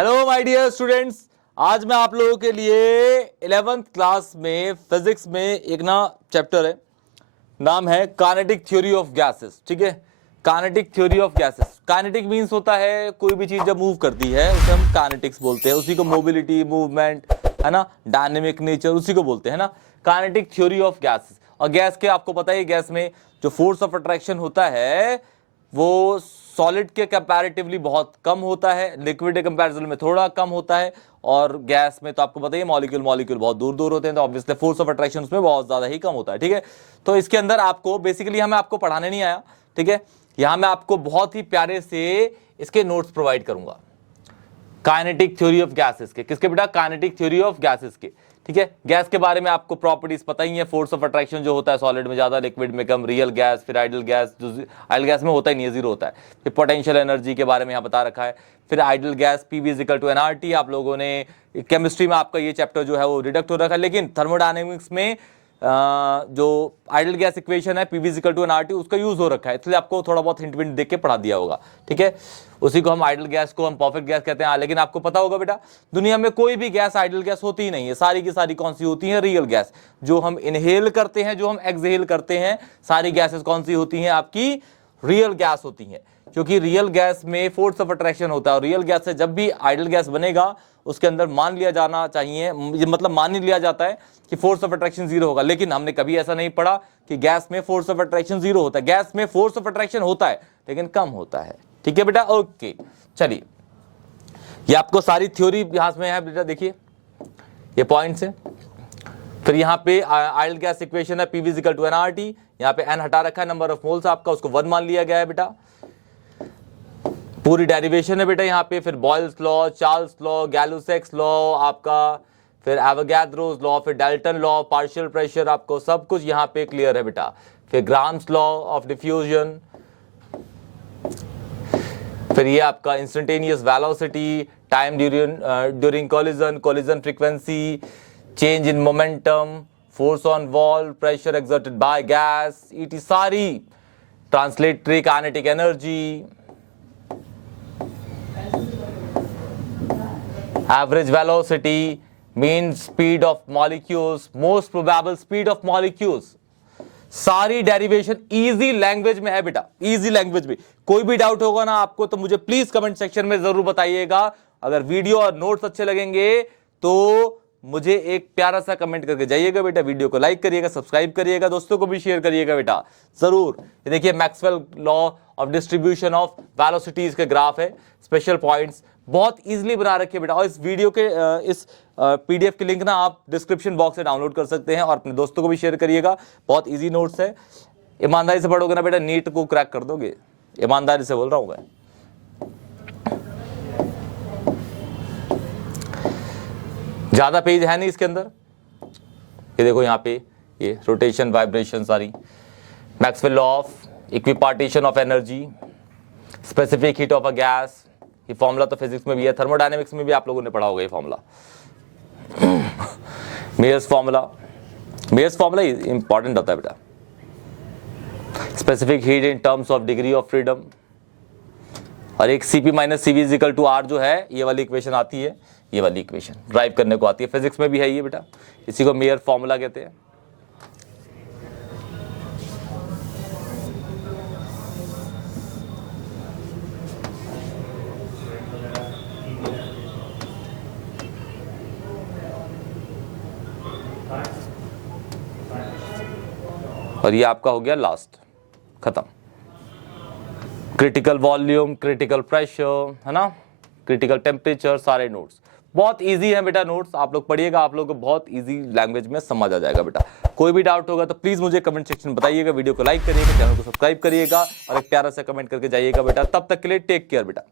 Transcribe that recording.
Hello my dear students, आज मैं आप लोगों के लिए 11th क्लास में फिजिक्स में एक चैप्टर है, नाम है काइनेटिक थ्योरी ऑफ गैसेस। ठीक है, kinetic theory of gases. Kinetic means होता है कोई भी चीज जब मूव करती है उसे हम काइनेटिक्स बोलते हैं, उसी को मोबिलिटी, मूवमेंट, है ना, डायनेमिक नेचर, उसी को बोलते हैं ना, काइनेटिक थ्योरी ऑफ गैसेस। और गैस के आपको पता है, गैस में जो फोर्स ऑफ अट्रैक्शन होता है वो सॉलिड के कंपैरेटिवली बहुत कम होता है, लिक्विड के कंपैरिजन में थोड़ा कम होता है, और गैस में तो आपको पता ही मॉलिक्यूल बहुत दूर दूर होते हैं, तो ऑब्वियसली फोर्स ऑफ अट्रैक्शन उसमें बहुत ज्यादा ही कम होता है। ठीक है, तो इसके अंदर आपको बेसिकली हमें आपको पढ़ाने नहीं आया, ठीक है, यहां मैं आपको बहुत ही प्यारे से इसके नोट्स प्रोवाइड करूंगा काइनेटिक थ्योरी ऑफ गैसेस के। किसके बेटा? काइनेटिक थ्योरी ऑफ गैसेस के। ठीक है, गैस के बारे में आपको प्रॉपर्टीज पता ही है, फोर्स ऑफ अट्रैक्शन जो होता है सॉलिड में ज्यादा, लिक्विड में कम, रियल गैस, फिर आइडल गैस, जो आइडल गैस में होता ही नहीं है, जीरो होता है। फिर पोटेंशियल एनर्जी के बारे में यहाँ बता रखा है, फिर ideal gas PV equal to nRT। आप लोगों ने केमिस्ट्री में आपका ये चैप्टर जो है वो डिडक्ट हो रखा है, लेकिन थर्मोडायनेमिक्स में जो आइडल गैस इक्वेशन है PV इक्वल टू nRT उसका यूज हो रखा है, इसलिए आपको थोड़ा बहुत हिंट विंट देख के पढ़ा दिया होगा। ठीक है, उसी को हम आइडल गैस को हम परफेक्ट गैस कहते हैं। लेकिन आपको पता होगा बेटा, दुनिया में कोई भी गैस आइडल गैस होती ही नहीं है, सारी की सारी कौन सी होती है? Real gas. जो हम इनहेल करते हैं, जो हम एक्सहेल करते हैं, सारी गैसेस कौन सी होती हैं? आपकी रियल गैस होती हैं, क्योंकि रियल गैस में फोर्स ऑफ अट्रैक्शन होता है। और रियल गैस से जब भी आइडल गैस बनेगा उसके अंदर मान लिया जाना चाहिए, मतलब मान ही लिया जाता है कि फोर्स ऑफ अट्रैक्शन जीरो होगा। लेकिन हमने कभी ऐसा नहीं पढ़ा कि गैस में फोर्स ऑफ अट्रैक्शन जीरो होता है। गैस में फोर्स ऑफ अट्रैक्शन होता है लेकिन कम होता है। ठीक है बेटा, ओके। चलिए, ये आपको सारी थ्योरी यहां में है बेटा, देखिए ये पॉइंट्स है। फिर यहाँ पे आइडल गैस इक्वेशन है PV इक्वल टू nRT, यहाँ पे n हटा रखा है, नंबर ऑफ मोल्स आपका उसको 1 मान लिया गया है बेटा। पूरी डेरिवेशन है बेटा यहाँ पे। फिर Boyle's law, Charles law, Gay Lussac's law आपका, फिर एवोगैड्रोस लॉ, फिर डाल्टन लॉ, पार्शियल प्रेशर, आपको सब कुछ यहाँ पे क्लियर है बेटा। फिर ग्राम्स लॉ ऑफ डिफ्यूजन, फिर ये आपका instantaneous velocity, time during collision frequency, change in momentum, force on wall, pressure exerted by gas, it is sorry translatory kinetic energy, average velocity, mean speed of molecules, most probable speed of molecules, सारी derivation easy language में है बेटा, easy language में। कोई भी doubt होगा ना आपको तो मुझे प्लीज कमेंट सेक्शन में जरूर बताइएगा। अगर वीडियो और नोट्स अच्छे लगेंगे तो मुझे एक प्यारा सा कमेंट करके जाइएगा बेटा, वीडियो को लाइक करिएगा, सब्सक्राइब करिएगा, दोस्तों को भी शेयर करिएगा बेटा जरूर। ये देखिए Maxwell law of distribution of velocities के ग्राफ है, स्पेशल पॉइंट्स बहुत इजीली बना रखे बेटा। और इस वीडियो के इस PDF की लिंक ना आप डिस्क्रिप्शन बॉक्स से डाउनलोड कर सकते हैं और अपने दोस्तों को भी शेयर करिएगा। बहुत इजी नोट्स है, ईमानदारी से पढ़ोगे ना बेटा नीट को क्रैक कर दोगे, ईमानदारी से बोल रहा हूं मैं। ज्यादा पेज है नहीं इसके अंदर, ये देखो यहाँ पे ये रोटेशन, वाइब्रेशन, सारी Maxwell law of equipartition of energy, specific heat of a gas, ये फॉर्मूला तो फिजिक्स में भी है, थर्मोडायनेमिक्स में भी आप लोगों ने पढ़ा होगा ये फॉर्मूला। मेयर्स फॉर्मूला इंपॉर्टेंट होता है बेटा। Specific heat in terms of degree of freedom, और एक CP minus CV is equal to R जो है, ये वाली इक्वेशन आती है, ये वाली इक्वेशन ड्राइव करने को आती है, फिजिक्स में भी है ये बेटा, इसी को मेयर फॉर्मूला कहते हैं। और ये आपका हो गया लास्ट, खत्म। क्रिटिकल वॉल्यूम, क्रिटिकल प्रेशर, है ना, क्रिटिकल टेम्परेचर, सारे नोट्स बहुत इजी है बेटा। नोट्स आप लोग पढ़िएगा, आप लोगों को बहुत इजी लैंग्वेज में समझ आ जाएगा बेटा। कोई भी डाउट होगा तो प्लीज मुझे कमेंट सेक्शन में बताइएगा, वीडियो को लाइक करिएगा, चैनल को सब्सक्राइब करिएगा और एक प्यारा सा कमेंट करके जाइएगा बेटा। तब तक के लिए टेक केयर बेटा।